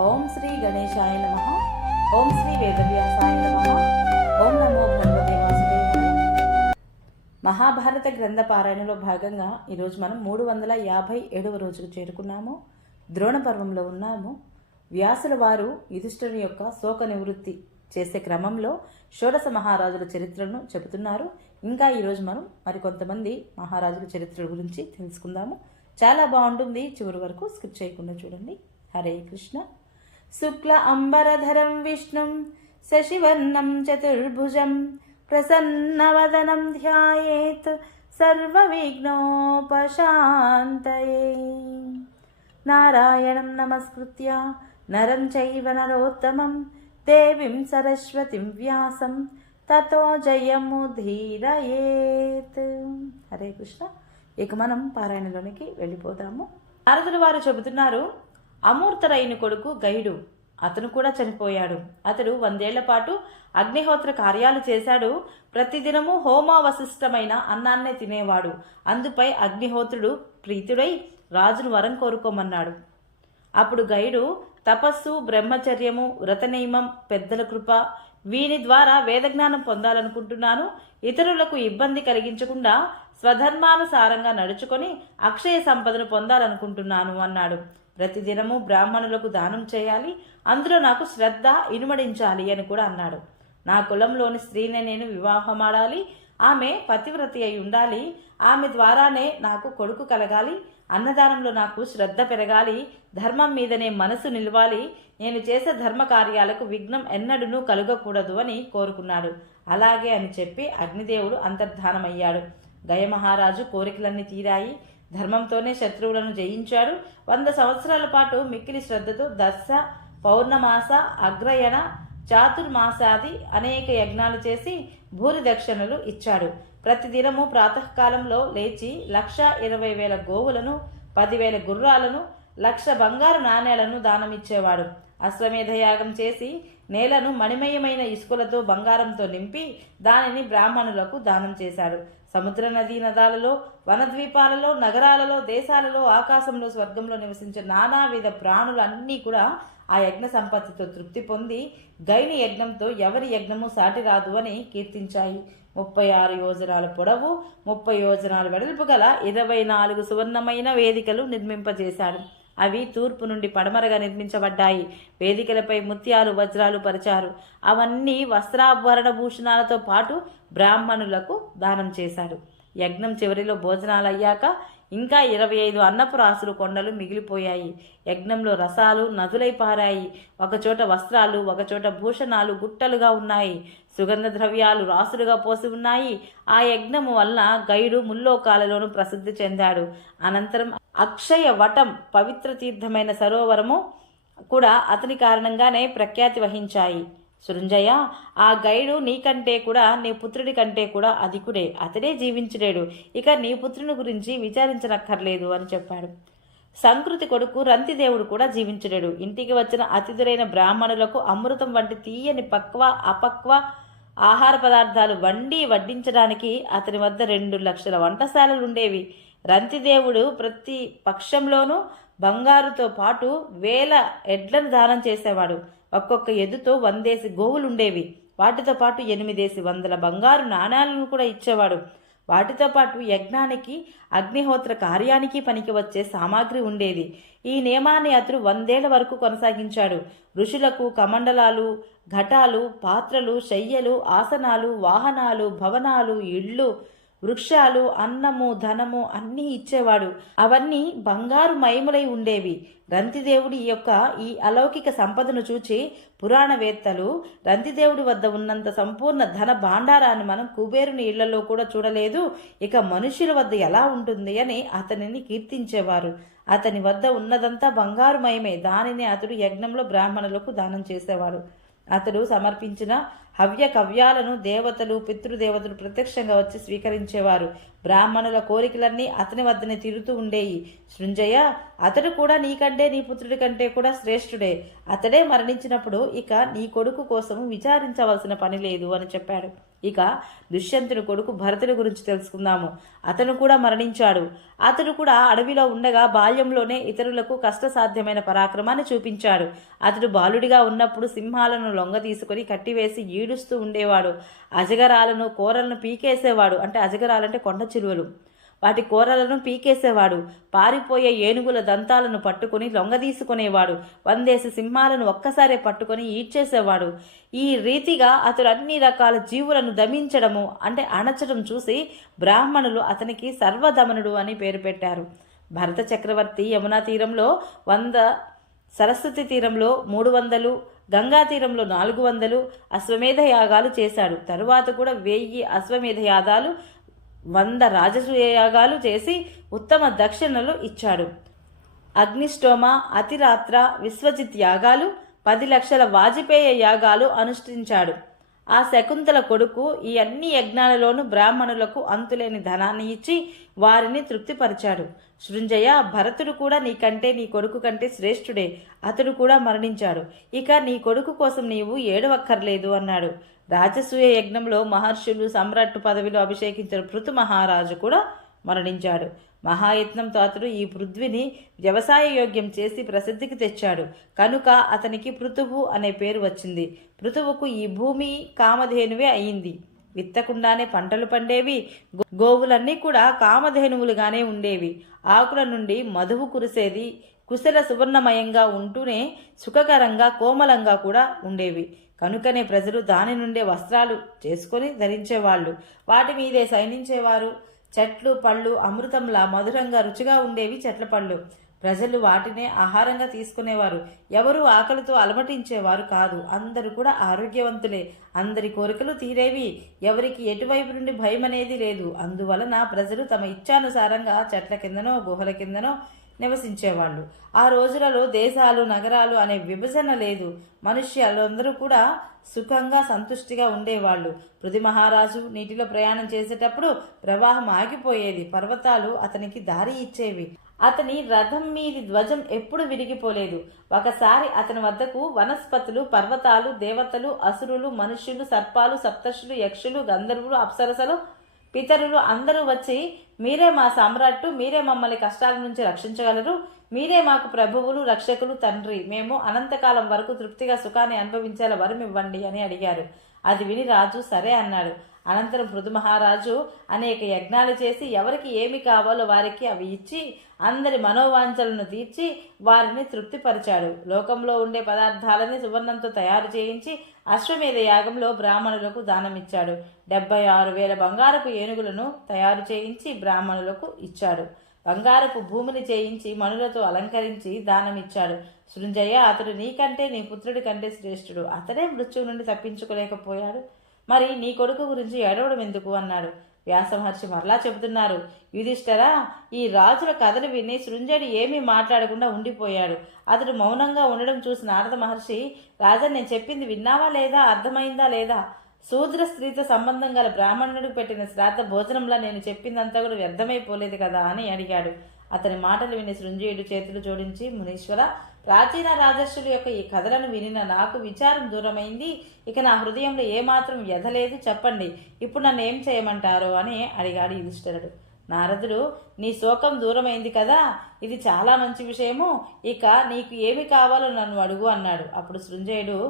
ఓం శ్రీ గణేశాయ నమః. ఓం శ్రీ వేదవ్యాసాయ నమః. ఓం నమో భగవతే వాసుదేవాయ. మహాభారత గ్రంథ పారాయణలో భాగంగా ఈరోజు మనం 357వ రోజుకు చేరుకున్నాము. ద్రోణ పర్వంలో ఉన్నాము. వ్యాసుల వారు యుధిష్ఠిరుని యొక్క శోక నివృత్తి చేసే క్రమంలో షోడశ మహారాజుల చరిత్రను చెబుతున్నారు. ఇంకా ఈరోజు మనం మరికొంతమంది మహారాజుల చరిత్ర గురించి తెలుసుకుందాము. చాలా బాగుంటుంది, చివరి వరకు స్కిప్ చేయకుండా చూడండి. హరే కృష్ణ. శుక్ల అంబరధరం విష్ణుం శశివర్ణం చతుర్భుజం ప్రసన్నవదనం ధ్యాయేత్ సర్వ విఘ్నోపశాంతయే. నారాయణం నమస్కృత్య నరం చైవ నరోత్తమం దేవీం సరస్వతిం వ్యాసం తతో జయముధీరయేత్. హరే కృష్ణ. ఇక మనం పారాయణలోనికి వెళ్ళిపోతాము. నారదుల వారు చెబుతున్నారు, అమూర్తరైన కొడుకు గైడు, అతను కూడా చనిపోయాడు. అతడు 100 ఏళ్ల పాటు అగ్నిహోత్ర కార్యాలు చేశాడు. ప్రతిదినము హోమావశిష్టమైన అన్నాన్నే తినేవాడు. అందుపై అగ్నిహోత్రుడు ప్రీతుడై రాజును వరం కోరుకోమన్నాడు. అప్పుడు గైడు తపస్సు, బ్రహ్మచర్యము, వ్రతనియమం, పెద్దల కృప, వీని ద్వారా వేదజ్ఞానం పొందాలనుకుంటున్నాను. ఇతరులకు ఇబ్బంది కలిగించకుండా స్వధర్మానుసారంగా నడుచుకొని అక్షయ సంపదను పొందాలనుకుంటున్నాను అన్నాడు. ప్రతిదినము బ్రాహ్మణులకు దానం చేయాలి, అందులో నాకు శ్రద్ధ ఇనుమడించాలి అని కూడా అన్నాడు. నా కులంలోని స్త్రీని నేను వివాహమాడాలి, ఆమె పతివ్రతి అయి ఉండాలి, ఆమె ద్వారానే నాకు కొడుకు కలగాలి, అన్నదానంలో నాకు శ్రద్ధ పెరగాలి, ధర్మం మీదనే మనసు నిలవాలి, నేను చేసే ధర్మ కార్యాలకు విఘ్నం ఎన్నడూనూ కలుగకూడదు అని కోరుకున్నాడు. అలాగే అని చెప్పి అగ్నిదేవుడు అంతర్ధానమయ్యాడు. గయమహారాజు కోరికలన్నీ తీరాయి. ధర్మంతోనే శత్రువులను జయించాడు. 100 సంవత్సరాల పాటు మిక్కిలి శ్రద్ధతో దశ, పౌర్ణమాస, అగ్రయణ, చాతుర్మాసాది అనేక యజ్ఞాలు చేసి భూరి దక్షిణలు ఇచ్చాడు. ప్రతిదినము ప్రాతకాలంలో లేచి 1,20,000 గోవులను, 10,000 గుర్రాలను, 1,00,000 బంగారు నాణేలను దానమిచ్చేవాడు. అశ్వమేధయాగం చేసి నేలను మణిమయమైన ఇసుకలతో, బంగారంతో నింపి దానిని బ్రాహ్మణులకు దానం చేశాడు. సముద్ర నదీ నదాలలో, వనద్వీపాలలో, నగరాలలో, దేశాలలో, ఆకాశంలో, స్వర్గంలో నివసించే నానావిధ ప్రాణులన్నీ కూడా ఆ యజ్ఞ సంపత్తితో తృప్తి పొంది గైని యజ్ఞంతో ఎవరి యజ్ఞము సాటి రాదు అని కీర్తించాయి. 36 యోజనాల పొడవు, 30 యోజనాల వెడల్పు గల 24 సువర్ణమైన వేదికలు నిర్మింపజేశాడు. అవి తూర్పు నుండి పడమరగా నిర్మించబడ్డాయి. వేదికలపై ముత్యాలు, వజ్రాలు పరిచారు. అవన్నీ వస్త్రాభరణ భూషణాలతో పాటు బ్రాహ్మణులకు దానం చేశాడు. యజ్ఞం చివరిలో భోజనాలు అయ్యాక ఇంకా 25 అన్నపు రాసులు కొండలు మిగిలిపోయాయి. యజ్ఞంలో రసాలు నదులై పారాయి. ఒకచోట వస్త్రాలు, ఒకచోట భూషణాలు గుట్టలుగా ఉన్నాయి. సుగంధ ద్రవ్యాలు రాసులుగా పోసి ఉన్నాయి. ఆ యజ్ఞము వలన గైడు ముల్లోకాలలోనూ ప్రసిద్ధి చెందాడు. అనంతరం అక్షయ వటం, పవిత్ర తీర్థమైన సరోవరము కూడా అతని కారణంగానే ప్రఖ్యాతి వహించాయి. సృంజయ, ఆ గైడు నీకంటే కూడా, నీ పుత్రుడి కంటే కూడా అధికుడే. అతడే జీవించలేడు. ఇక నీ పుత్రుని గురించి విచారించనక్కర్లేదు అని చెప్పాడు. సంకృతి కొడుకు రంతిదేవుడు కూడా జీవించలేడు. ఇంటికి వచ్చిన అతిథులైన బ్రాహ్మణులకు అమృతం వంటి తీయని పక్వ, అపక్వ ఆహార పదార్థాలు వండి వడ్డించడానికి అతని వద్ద 2 లక్షల వంటశాలలుండేవి. రంతిదేవుడు ప్రతి పక్షంలోనూ బంగారుతో పాటు 1000 ఎడ్లను దానం చేసేవాడు. ఒక్కొక్క ఎద్దుతో 100 గోవులుండేవి. వాటితో పాటు 800 బంగారు నాణాలను కూడా ఇచ్చేవాడు. వాటితో పాటు యజ్ఞానికి, అగ్నిహోత్ర కార్యానికి పనికి వచ్చే సామాగ్రి ఉండేది. ఈ నియమాన్ని అతడు 100 ఏళ్ల వరకు కొనసాగించాడు. ఋషులకు కమండలాలు, ఘటాలు, పాత్రలు, శయ్యలు, ఆసనాలు, వాహనాలు, భవనాలు, ఇళ్ళు, వృక్షాలు, అన్నము, ధనము అన్నీ ఇచ్చేవాడు. అవన్నీ బంగారు మయములై ఉండేవి. రంతిదేవుడి యొక్క ఈ అలౌకిక సంపదను చూచి పురాణవేత్తలు రంతిదేవుడి వద్ద ఉన్నంత సంపూర్ణ ధన భాండారాన్ని మనం కుబేరుని ఇళ్లలో కూడా చూడలేదు, ఇక మనుష్యుల వద్ద ఎలా ఉంటుంది అని అతనిని కీర్తించేవారు. అతని వద్ద ఉన్నదంతా బంగారుమయమే. దానిని అతడు యజ్ఞంలో బ్రాహ్మణులకు దానం చేసేవాడు. అతడు సమర్పించిన హవ్య కవ్యాలను దేవతలు, పితృదేవతలు ప్రత్యక్షంగా వచ్చి స్వీకరించేవారు. బ్రాహ్మణుల కోరికలన్నీ అతని వద్దనే తిరుగుతూ ఉండేవి. సృంజయ, అతడు కూడా నీకంటే, నీ పుత్రుడి కంటే కూడా శ్రేష్ఠుడే. అతడే మరణించినప్పుడు ఇక నీ కొడుకు కోసం విచారించవలసిన పని లేదు అని చెప్పాడు. ఇక దుష్యంతుని కొడుకు భరతుడి గురించి తెలుసుకుందాము. అతను కూడా మరణించాడు. అతడు కూడా అడవిలో ఉండగా బాల్యంలోనే ఇతరులకు కష్టసాధ్యమైన పరాక్రమాన్ని చూపించాడు. అతడు బాలుడిగా ఉన్నప్పుడు సింహాలను లొంగ తీసుకొని కట్టివేసి ఈడుస్తూ ఉండేవాడు. అజగరాలను కోరలను పీకేసేవాడు. అంటే అజగరాలంటే కొండ చిలువలు. వాటి కూరలను పీకేసేవాడు. పారిపోయే ఏనుగుల దంతాలను పట్టుకుని లొంగదీసుకునేవాడు. 100 సింహాలను ఒక్కసారే పట్టుకొని ఈడ్చేసేవాడు. ఈ రీతిగా అతడు అన్ని రకాల జీవులను దమించడము అంటే అణచడం చూసి బ్రాహ్మణులు అతనికి సర్వదమనుడు అని పేరు పెట్టారు. భరత చక్రవర్తి యమునా తీరంలో 100, సరస్వతి తీరంలో 300, గంగా తీరంలో 400 అశ్వమేధ యాగాలు చేశాడు. తరువాత కూడా 1000 అశ్వమేధ యాగాలు, 100 రాజసూయ యాగాలు చేసి ఉత్తమ దక్షిణలు ఇచ్చాడు. అగ్నిష్టోమ, అతిరాత్ర, విశ్వజిత్ యాగాలు, 10 లక్షల వాజపేయ యాగాలు అనుష్ఠించాడు. ఆ శకుంతల కొడుకు ఈ అన్ని యజ్ఞాలలోనూ బ్రాహ్మణులకు అంతులేని ధనాన్ని ఇచ్చి వారిని తృప్తిపరిచాడు. సృంజయ, భరతుడు కూడా నీకంటే నీ కొడుకు కంటే శ్రేష్ఠుడే. అతడు కూడా మరణించాడు. ఇక నీ కొడుకు కోసం నీవు ఏడవక్కర్లేదు అన్నాడు. రాజసూయ యజ్ఞంలో మహర్షులు సమ్రాట్టు పదవిలో అభిషేకించిన పృథు మహారాజు కూడా మరణించాడు. మహాయత్నంతో అతడు ఈ పృథ్వీని వ్యవసాయ యోగ్యం చేసి ప్రసిద్ధికి తెచ్చాడు. కనుక అతనికి పృథువు అనే పేరు వచ్చింది. పృథువుకు ఈ భూమి కామధేనువే అయింది. విత్తకుండానే పంటలు పండేవి. గోవులన్నీ కూడా కామధేనువులుగానే ఉండేవి. ఆకుల నుండి మధువు కురిసేది. కుశల సువర్ణమయంగా ఉంటూనే సుఖకరంగా కోమలంగా కూడా ఉండేవి. కనుకనే ప్రజలు దాని నుండే వస్త్రాలు చేసుకొని ధరించేవాళ్ళు. వాటి మీదే శయనించేవారు. చెట్లు పళ్ళు అమృతంలా మధురంగా రుచిగా ఉండేవి చెట్ల పళ్ళు. ప్రజలు వాటినే ఆహారంగా తీసుకునేవారు. ఎవరూ ఆకలితో అలమటించేవారు కాదు. అందరూ కూడా ఆరోగ్యవంతులే. అందరి కోరికలు తీరేవి. ఎవరికి ఎటువైపు నుండి భయం అనేది లేదు. అందువలన ప్రజలు తమ ఇచ్ఛానుసారంగా చెట్ల కిందనో గుహల కిందనో నివసించేవాళ్ళు. ఆ రోజులలో దేశాలు నగరాలు అనే విభజన లేదు. మనుష్యులందరూ కూడా సుఖంగా సంతుష్టిగా ఉండేవాళ్ళు. పృథు మహారాజు నీటిలో ప్రయాణం చేసేటప్పుడు ప్రవాహం ఆగిపోయేది. పర్వతాలు అతనికి దారి ఇచ్చేవి. అతని రథం మీది ధ్వజం ఎప్పుడు విరిగిపోలేదు. ఒకసారి అతని వద్దకు వనస్పతులు, పర్వతాలు, దేవతలు, అసురులు, మనుష్యులు, సర్పాలు, సప్తర్షులు, యక్షులు, గంధర్వులు, అప్సరసలు, పితరులు అందరూ వచ్చి, మీరే మా సమ్రాట్టు, మీరే మమ్మల్ని కష్టాల నుంచి రక్షించగలరు, మీరే మాకు ప్రభువులు, రక్షకులు, తండ్రి, మేము అనంతకాలం వరకు తృప్తిగా సుఖాన్ని అనుభవించేలా వరం ఇవ్వండి అని అడిగారు. అది విని రాజు సరే అన్నాడు. అనంతరం పృథు మహారాజు అనేక యజ్ఞాలు చేసి ఎవరికి ఏమి కావాలో వారికి అవి ఇచ్చి అందరి మనోవాంఛలను తీర్చి వారిని తృప్తిపరిచాడు. లోకంలో ఉండే పదార్థాలని సువర్ణంతో తయారు చేయించి అశ్వమేధ యాగంలో బ్రాహ్మణులకు దానమిచ్చాడు. 76,000 బంగారపు ఏనుగులను తయారు చేయించి బ్రాహ్మణులకు ఇచ్చాడు. బంగారపు భూమిని చేయించి మణులతో అలంకరించి దానమిచ్చాడు. సృంజయ, అతడు నీకంటే నీ పుత్రుడి కంటే శ్రేష్ఠుడు. అతడే మృత్యువు నుండి తప్పించుకోలేకపోయాడు. మరి నీ కొడుకు గురించి ఏడవడం ఎందుకు అన్నాడు. వ్యాస మహర్షి మరలా చెబుతున్నారు. యుధిష్ఠరా, ఈ రాజుల కథలు విని సృంజయుడు ఏమీ మాట్లాడకుండా ఉండిపోయాడు. అతడు మౌనంగా ఉండడం చూసి నారద మహర్షి, రాజా, నేను చెప్పింది విన్నావా లేదా, అర్థమైందా లేదా? శూద్ర స్త్రీతో సంబంధం గల బ్రాహ్మణుడికి పెట్టిన శ్రాద్ధ భోజనంలో నేను చెప్పిందంతా కూడా వ్యర్థమైపోలేదు కదా అని అడిగాడు. అతని మాటలు విని సృంజయుడు చేతులు జోడించి, మునీశ్వర, ప్రాచీన రాజర్షుల యొక్క ఈ కథలను వినిన నాకు విచారం దూరమైంది. ఇక నా హృదయంలో ఏమాత్రం వ్యధలేదు. చెప్పండి, ఇప్పుడు నన్ను ఏం చేయమంటారో అని అడిగాడు యుధిష్ఠిరుడు. నారదుడు, నీ శోకం దూరమైంది కదా, ఇది చాలా మంచి విషయము. ఇక నీకు ఏమి కావాలో నన్ను అడుగు అన్నాడు. అప్పుడు సృంజయుడు,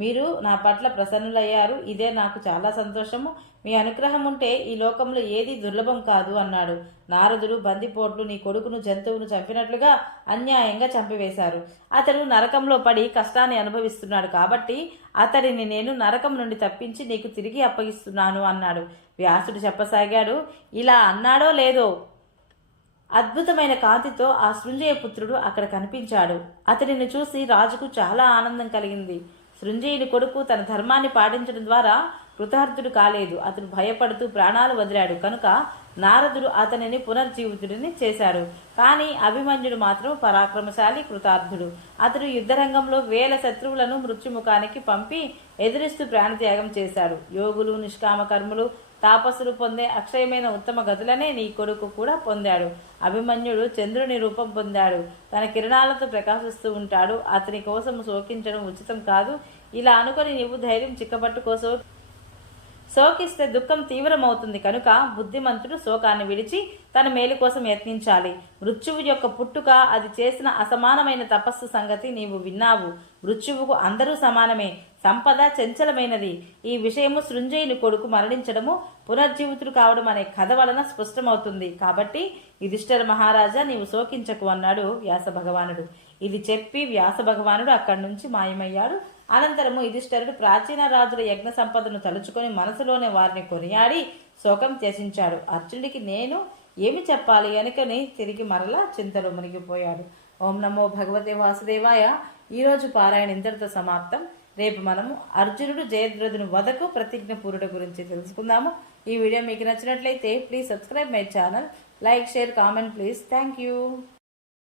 మీరు నా పట్ల ప్రసన్నులయ్యారు. ఇదే నాకు చాలా సంతోషము. మీ అనుగ్రహం ఉంటే ఈ లోకంలో ఏది దుర్లభం కాదు అన్నాడు. నారదుడు, బందిపోట్లు నీ కొడుకును జంతువును చంపినట్లుగా అన్యాయంగా చంపివేశారు. అతడు నరకంలో పడి కష్టాన్ని అనుభవిస్తున్నాడు కాబట్టి అతడిని నేను నరకం నుండి తప్పించి నీకు తిరిగి అప్పగిస్తున్నాను అన్నాడు. వ్యాసుడు చెప్పసాగాడు. ఇలా అన్నాడో లేదో, అద్భుతమైన కాంతితో ఆ సృంజయ పుత్రుడు అక్కడ కనిపించాడు. అతడిని చూసి రాజుకు చాలా ఆనందం కలిగింది. సృంజయుని కొడుకు తన ధర్మాన్ని పాటించడం ద్వారా కృతార్థుడు కాలేదు. అతడు భయపడుతూ ప్రాణాలు వదిలాడు. కనుక నారదుడు అతనిని పునర్జీవితుడిని చేశాడు. కానీ అభిమన్యుడు మాత్రం పరాక్రమశాలి, కృతార్థుడు. అతడు యుద్ధరంగంలో 1000 శత్రువులను మృత్యుముఖానికి పంపి ఎదిరిస్తూ ప్రాణత్యాగం చేశాడు. యోగులు, నిష్కామ కర్ములు, తాపస్సులు పొందే అక్షయమైన ఉత్తమ గతులనే నీ కొడుకు కూడా పొందాడు. అభిమన్యుడు చంద్రుని రూపం పొందాడు. తన కిరణాలతో ప్రకాశిస్తూ ఉంటాడు. అతని కోసం శోకించడం ఉచితం కాదు. ఇలా అనుకొని నీవు ధైర్యం చిక్కబట్టుకోసో. శోకిస్తే దుఃఖం తీవ్రమవుతుంది కనుక బుద్ధిమంతుడు శోకాన్ని విడిచి తన మేలు కోసం యత్నించాలి. మృత్యువు యొక్క పుట్టుక, అది చేసిన అసమానమైన తపస్సు సంగతి నీవు విన్నావు. మృత్యువుకు అందరూ సమానమే. సంపద చంచలమైనది. ఈ విషయము సృంజయుని కొడుకు మరణించడము, పునర్జీవితుడు కావడం అనే కథ వలన స్పష్టమవుతుంది. కాబట్టి యుధిష్ఠిర మహారాజా, నీవు శోకించకు అన్నాడు వ్యాస భగవానుడు. ఇది చెప్పి వ్యాస భగవానుడు అక్కడి నుంచి మాయమయ్యాడు. అనంతరము యుధిష్ఠిరుడు ప్రాచీన రాజుల యజ్ఞ సంపదను తలుచుకొని మనసులోనే వారిని కొనియాడి శోకం త్యజించాడు. అర్జునుడికి నేను ఏమి చెప్పాలి అనుకొని తిరిగి మరలా చింతలో మునిగిపోయాడు. ఓం నమో భగవతే వాసుదేవాయ. ఈరోజు పారాయణ ఇంతటితో సమాప్తం. రేపు మనము అర్జునుడు జయద్రథుని వదకు ప్రతిజ్ఞ పూరుట గురించి తెలుసుకుందాము. ఈ వీడియో మీకు నచ్చినట్లయితే please subscribe my channel, like, share, comment please. Thank you.